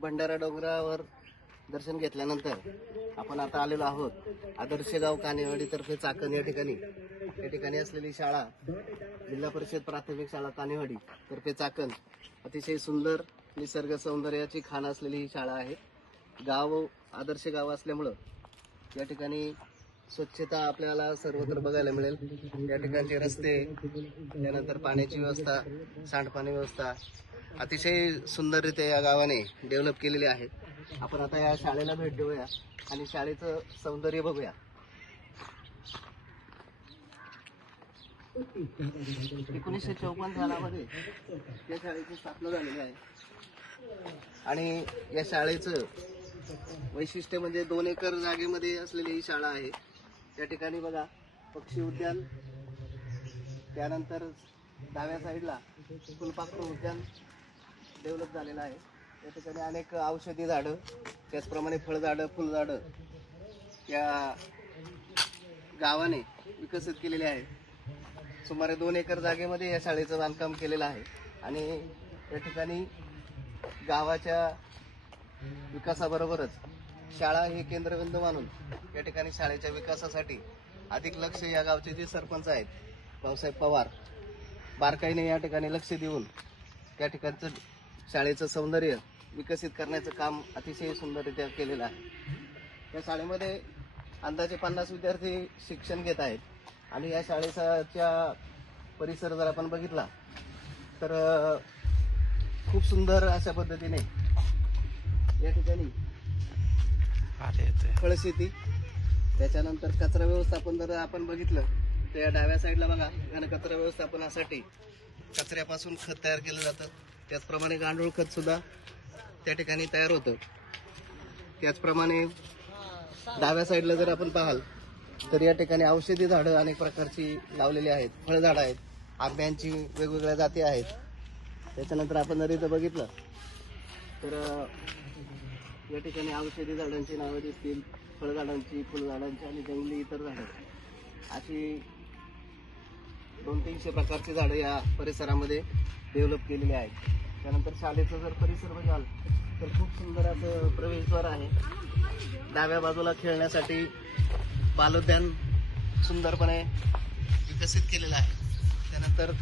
भंडारा डोंगरावर दर्शन घेतल्यानंतर आपण आता आलेलो आहोत आदर्श गाव कानेवाडी तर्फे चाकण या ठिकाणी असलेली शाळा जिल्हा परिषद प्राथमिक शाळा कानेवाडी तर्फे चाकण अतिशय सुंदर निसर्ग सौंदर्याची खाण असलेली ही शाळा आहे। गाव आदर्श गाव असल्यामुळे या ठिकाणी स्वच्छता आपल्याला सर्वत्र बघायला मिळेल। या ठिकाणचे रस्ते, त्यानंतर पाण्याची व्यवस्था, सांडपाणी व्यवस्था अतिशय सुंदररित्या या गावाने डेव्हलप केलेली आहे। आपण आता या शाळेला भेट देऊया आणि शाळेचं सौंदर्य बघूया। 1954 सालामध्ये या शाळेची स्थापना झालेली आहे आणि या शाळेचं वैशिष्ट्य म्हणजे 2 एकर जागेमध्ये असलेली ही शाळा आहे। या ठिकाणी बघा पक्षी उद्यान, त्यानंतर डाव्या साईडला फुलपाखरू उद्यान डेव्हलप झालेलं आहे। या ठिकाणी अनेक औषधी झाडं, त्याचप्रमाणे फळझाडं, फुलझाडं या गावाने विकसित केलेले आहे। सुमारे 2 एकर जागेमध्ये या शाळेचं बांधकाम केलेलं आहे आणि या ठिकाणी गावाच्या विकासाबरोबरच शाळा हे केंद्रबिंदू मानून या ठिकाणी शाळेच्या विकासासाठी अधिक लक्ष या गावचे जे सरपंच आहेत भाऊसाहेब पवार बारकाईने या ठिकाणी लक्ष देऊन त्या ठिकाणचं शाळेचं सौंदर्य विकसित करण्याचं काम अतिशय सुंदररित्या केलेलं आहे। या शाळेमध्ये अंदाजे 50 विद्यार्थी शिक्षण घेत आहेत आणि या शाळेचा परिसर जर आपण बघितला तर खूप सुंदर अशा पद्धतीने या ठिकाणी फळशेती, त्याच्यानंतर कचरा व्यवस्थापन जर आपण बघितलं तर या डाव्या साईडला बघा घनकचरा व्यवस्थापनासाठी कचऱ्यापासून खत तयार केलं जातं। त्याचप्रमाणे गांडूळ खत सुद्धा त्या ठिकाणी तयार होतं। त्याचप्रमाणे डाव्या साईडला जर आपण पाहाल तर या ठिकाणी औषधी झाडं अनेक प्रकारची लावलेली आहेत, फळझाडं आहेत, आंब्यांची वेगवेगळ्या जाती आहेत। त्याच्यानंतर आपण जर इथं बघितलं तर या ठिकाणी औषधी झाडांची नावं दिसतील, फळझाडांची, फुलझाडांची आणि जंगली इतर झाडं अशी 200-300 प्रकारची झाडं या परिसरामध्ये डेव्हलप केलेली आहेत। त्यानंतर शाळेचा जर परिसर बघाल तर खूप सुंदर असं प्रवेशद्वार आहे। डाव्या बाजूला खेळण्यासाठी बालोद्यान सुंदरपणे विकसित केलेलं आहे। त्यानंतर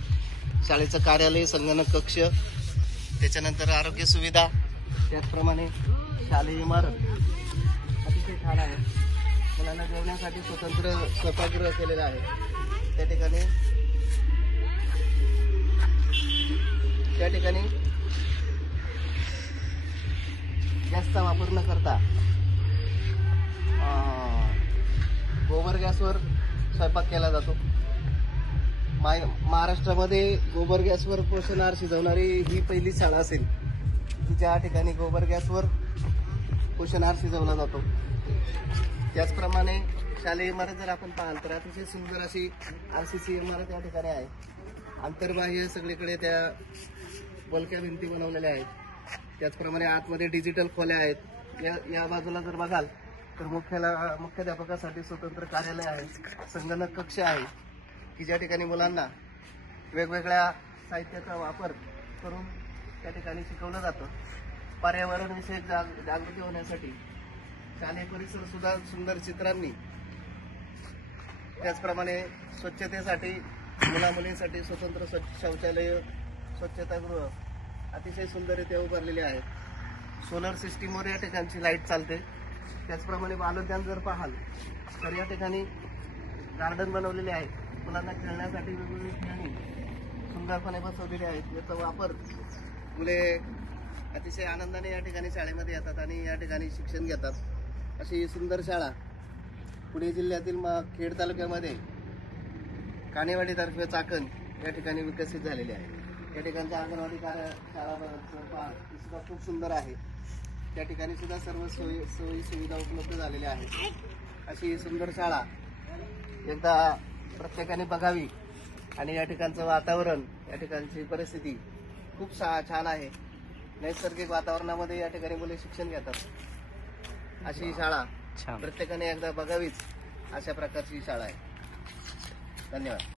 शाळेचं कार्यालय, संगणक कक्ष, त्याच्यानंतर आरोग्य सुविधा, त्याचप्रमाणे शालेय इमारत अतिशय छान आहे। मुलांना जेवण्यासाठी स्वतंत्र स्वयंपाकगृह केलेलं आहे। त्या ठिकाणी गॅसचा वापर न करता गोबर गॅसवर स्वयंपाक केला जातो। महाराष्ट्रामध्ये गोबर गॅसवर पोषण आहार शिजवणारी ही पहिली शाळा असेल की ज्या ठिकाणी गोबर गॅसवर पोषण आहार शिजवला जातो। त्याचप्रमाणे शालेय इमारत जर आपण पाहाल तर अतिशय सुंदर अशी RCC इमारत या ठिकाणी आहे। आंतरबाह्य सगळीकडे त्या बोलक्या भिंती बनवलेल्या आहेत। त्याचप्रमाणे आतमध्ये डिजिटल खोल्या आहेत। या बाजूला जर बघाल तर मुख्याध्यापकासाठी स्वतंत्र कार्यालय आहे, संगणक कक्ष आहे की ज्या ठिकाणी मुलांना वेगवेगळ्या साहित्याचा वापर करून त्या ठिकाणी शिकवलं जातं। पर्यावरण विषयक जागृती होण्यासाठी शालेय परिसर सुद्धा सुंदर चित्रांनी, त्याचप्रमाणे स्वच्छतेसाठी मुला-मुलींसाठी स्वतंत्र शौचालय, स्वच्छतागृह अतिशय सुंदररित्या उभारलेले आहेत। सोलर सिस्टीमवर या ठिकाणची लाईट चालते। त्याचप्रमाणे बालोद्यान जर पाहाल तर या ठिकाणी गार्डन बनवलेले आहे। मुलांना खेळण्यासाठी वेगवेगळी खेळणी सुंदरपणे बसवलेली आहेत। याचा वापर मुले अतिशय आनंदाने या ठिकाणी शाळेमध्ये येतात आणि या ठिकाणी शिक्षण घेतात। अशी सुंदर शाळा पुणे जिल्ह्यातील खेड तालुक्यामध्ये कानेवाडी तर्फे चाकण या ठिकाणी विकसित झालेली आहे। या ठिकाणच्या अंगणवाडी शाळा सुद्धा खूप सुंदर आहे। त्या ठिकाणी सुद्धा सर्व सोयी सुविधा उपलब्ध झालेल्या आहेत। अशी सुंदर शाळा एकदा प्रत्येकाने बघावी आणि या ठिकाणचं वातावरण, या ठिकाणची परिस्थिती खूप छान आहे। नैसर्गिक वातावरणामध्ये या ठिकाणी मुले शिक्षण घेतात। अशी शाळा प्रत्येकाने एकदा बघावीच, अशा प्रकारची शाळा आहे। धन्यवाद।